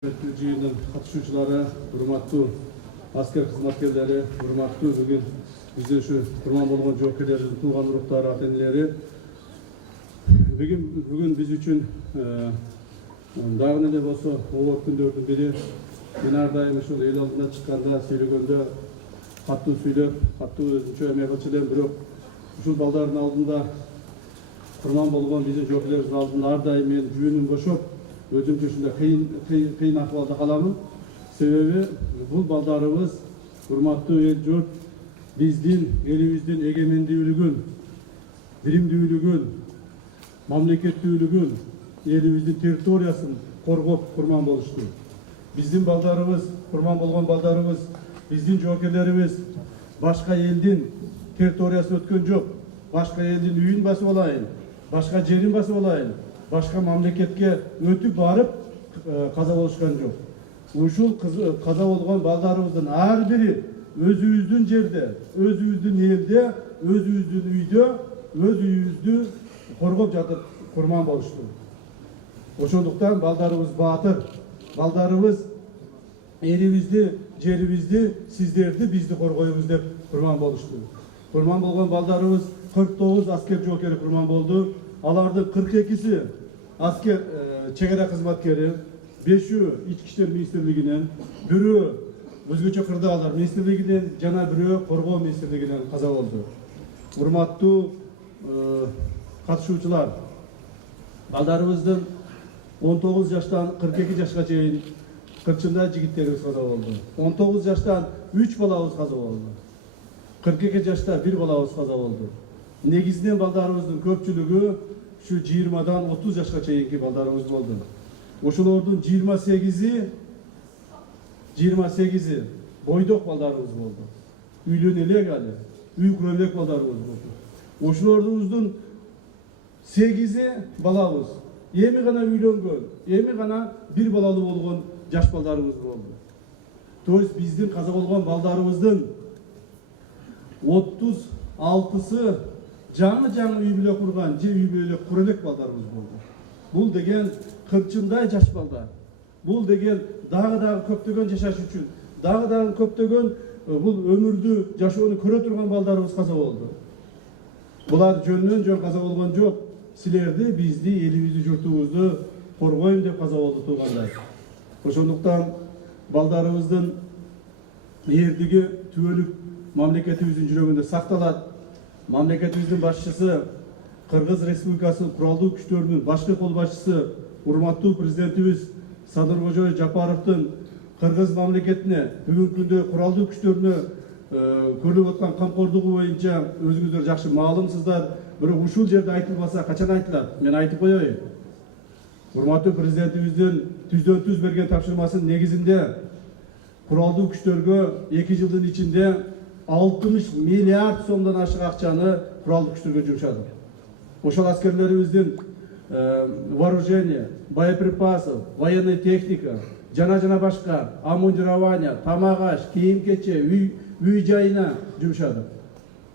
Жиынның қатысушылары, урматтуу аскер кызматкерлери, урматтуу бүгүн бизде ушу курман болгон жоокерлердин тууган уруктары, ата-энелери, бүгүн биз үчүн дагы эле болсо оор күндөрдүн бири. Мен ар дайым ушул эл алдына чыкканда, сүйлөгөндө каттуу сүйлөп, каттуу өзүнчө эме кылчу элем, бирок ушул балдардын алдында, курман болгон биздин жоокерлерибиздин алдында ар дайым мен жүүнүм бошоп, өзүмчө ушундай кыйын акыбалда каламын. Себеби бул балдарыбыз урматтуу эл журт, биздин элибиздин эгемендүүлүгүн, биримдүүлүгүн, мамлекеттүүлүгүн, элибиздин территориясын коргоп курман болушту. Биздин балдарыбыз, курман болгон балдарыбыз, биздин жоокерлерибиз башка элдин территориясын өткөн жок. Башка элдин үйүн басып алайын, башка жерин басып алайын, башка мамлекетке өтүп барып каза болушкан жок. Ушул каза болгон балдарыбыздын ар бири өзүбүздүн жерде, өзүбүздүн элде, өзүбүздүн үйдө, өз үйүбүздү коргоп жатып курман болушту. Ошондуктан балдарыбыз баатыр, балдарыбыз элибизди, жерибизди, сиздерди, бизди коргойбуз деп курман болушту. Курман болгон балдарыбыз 49 аскер жоокери курман болду. Алардын 42-си аскер чегара кызматкери, 5-ü ички иштер министрлигинен, 1-ü өзгөчө кырдаалар министрлигинен жана 1-ü коргоо министрлигинен каза болду. Урматтуу катышуучулар, балдарыбыздын 19 жаштан 42 жашка чейин кырчында жигиттерибиз каза болду. 19 жаштан 3 балабыз каза болду. 42 жашта 1 балабыз каза болду. Негизинен балдарыбыздын көпчүлүгү şu 20'dan 30 yaşka çeyinki baldarımız oldu. Oşulordun 28'i boydok baldarımız oldu. Üylün illegali, üy kurelek baldarımız oldu. Oşulordumuzun 8'i balabız. Yemi gana üylöngön, yemi gana bir balalı olgun yaş baldarımız oldu. Toys bizden kaza olgan baldarımızın 36'sı жаңы үй бүлө курган, же үй бүлө курелек балдарыбыз болду. Бул деген кырчындай жаш балдар. Бул деген дагы көптөгөн жашаш үчүн, дагы көптөгөн бул өмүрдү, жашоону көрө турган балдарыбыз каза болду. Булар жөндөн жөн каза болгон жок. Силерди, бизди, элибизди, журтубузду коргойм деп каза болду туугандар. Ошондуктан балдарыбыздын эрдиги түбөлүк мамлекетибиздин жүрөгүндө сакталат. Mamleketimizin başçısı, Kırgız Respublikası Kurallı Güçlerinin başka kol başçısı, urmattуу prezidentimiz Sadırgojoy Japarov'tun Kırgız mamleketine, bugünkü günde Kurallı Güçlerine көрүп аткан камкордугу боюнча өзүңүздөр жакшы маалымсыздар. Бирок ушул жерде айтылбаса качан айтылат? Мен айтып коеюн. Урматтуу президентибиздин түздөн-түз берген тапшырмасынын негизинде Kurallı Güçлөргө 2 жылдын ичинде 60 milyar somdan aşık akçanı kurallı güçlüğü cümşadı. Ошол askerlerimizin вооружение, боеприпасов, военная техника, жана başka, амундирование, тамак-аш, кийим-кече, үй жайына жумшады.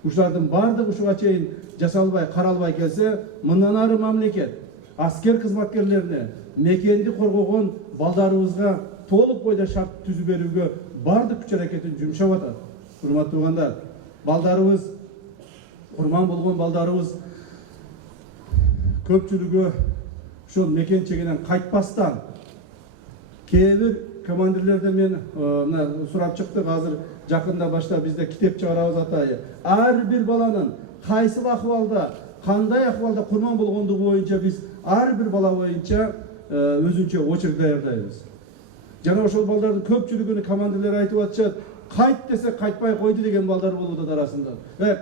Ушулардын бардыгы ушуга чейин жасалбай, каралбай келсе, мындан ары мамлекет аскер кызматкерлерине мекенди коргогон балдарыбызга толук бойда шарт түзүп берүүгө бардык күч аракетин жумшап атат. Hürmetli tuğanlar, baldarımız, kurman bolgon baldarımız köpçülüğü şu meken çekilen kaytpastan kebir komandirlerden men surap çıktık. Hazır jakında başta bizde kitap çıkarabız atayı. Her bir balanın kaysı ahvalda, kanday ahvalda kurman bolgondugu boyunca biz her bir bala boyunca özünçe oçuruk dayardayız. Jana oşol baldardın köpçülüğünü komandirler aytıp atışat. Kayıt desek kayıtpay koydu degen balдар болууда arasında. Ve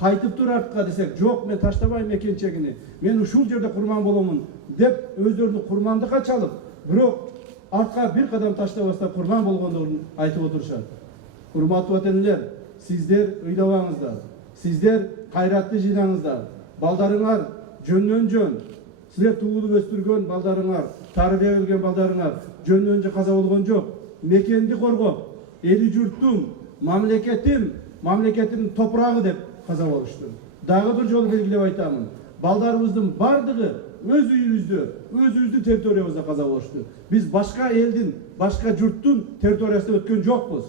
kayıtıp dur artqa desek, yok men taştabayım meken çekini. Men uşul jerde kurman bolomun dep özlerini kurmandıkka çalıp, bирок artqa bir kadam taştabasta kurman bolgondorун aytıp oturuşat. Urmattуу ата-энелер, sizler ыйлабаңыздар. Sizler kayratlı жыйнаңыздар. Baldarыңар жөндөн жөн. Sizler tuğulup östürgön baldarыңар, tarbiya берген baldarыңар жөндөн жөн каза болгон жок. Мекенди коргоп, eli jurtum, mamleketim toprağı dep kaza oluştu. Dagı bir jol belgilep aytamын. Baldarыбыздын бардыгы öz özümüzdün territoriyamızda kaza oluştu. Biz başka eldin, başka yurttun territoriyasına ötken jokpuz.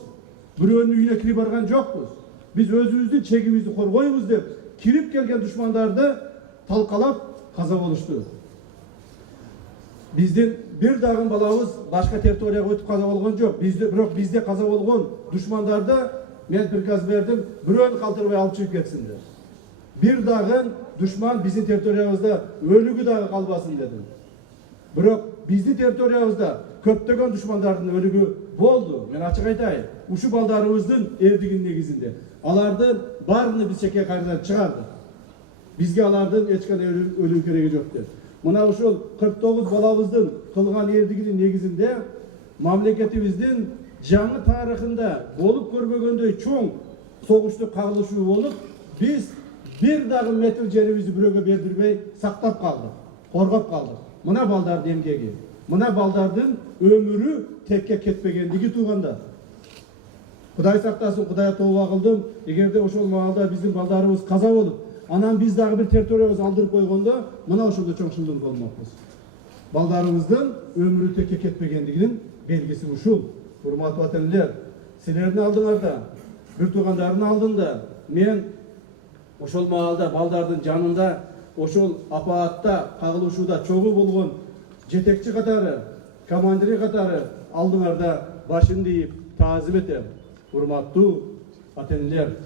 Biröөнүн үйüne kirip bargan jokpuz. Biz özümüzdün çegimizni korgoyubuz dep kirip kelgen düşmandardı talkalap kaza oluştu. Bizden bir dağın balabız başka territoriyaga ötüp kaza bolgon jok. Bizde kaza bolgon düşmandarda men prikaz berdim, biröөнү kaldırmay alıp çıkıp ketsinler. Bir dağın düşman bizim territoriyamızda ölügü dağı kalbasın dedim. Bırak bizni territoriyamızda köptөгөн düşmanların ölügü boldu. Men açık aytayım. Uşu baldarыбыздын эрдигинин негизинде. Алардын баарыны биз чеке кайрадан чыгардык. Бизге алардын эч кандай ölүү кереги жок деп. Мына ушул 49 балабыздын кылган эрдигинин негизинде мамлекетибиздин жаңы тарыхында болуп көрбөгөндөй чоң согуштук кагылышуу болуп, биз bir dağ metr жерибизди бирөөгө бердирбей сактап калдык, коргоп калдык. Мына балдардын эмгеги, мына балдардын өмүрү текке кетпегендиги тууганда. Кудай сактасын, Кудайга тооба кылдым. Эгерде ошол маалда биздин балдарыбыз каза болуп, анан биз дагы бир территориябызды алдырып койгондо, мына ошондо чоң шындык болмокпуз. Балдарыбыздын өмүрү текке кетпегендигинин белгиси ушул. Урматтуу ватандаштар, силердин алдыңарда, бир туугандардын алдында мен ошол маалда балдардын жанында ошол апаатта кагылышууда чогуу болгон жетекчи катары, командири катары алдыңарда башымды ийип таазим этем. Урматтуу ата-энелер,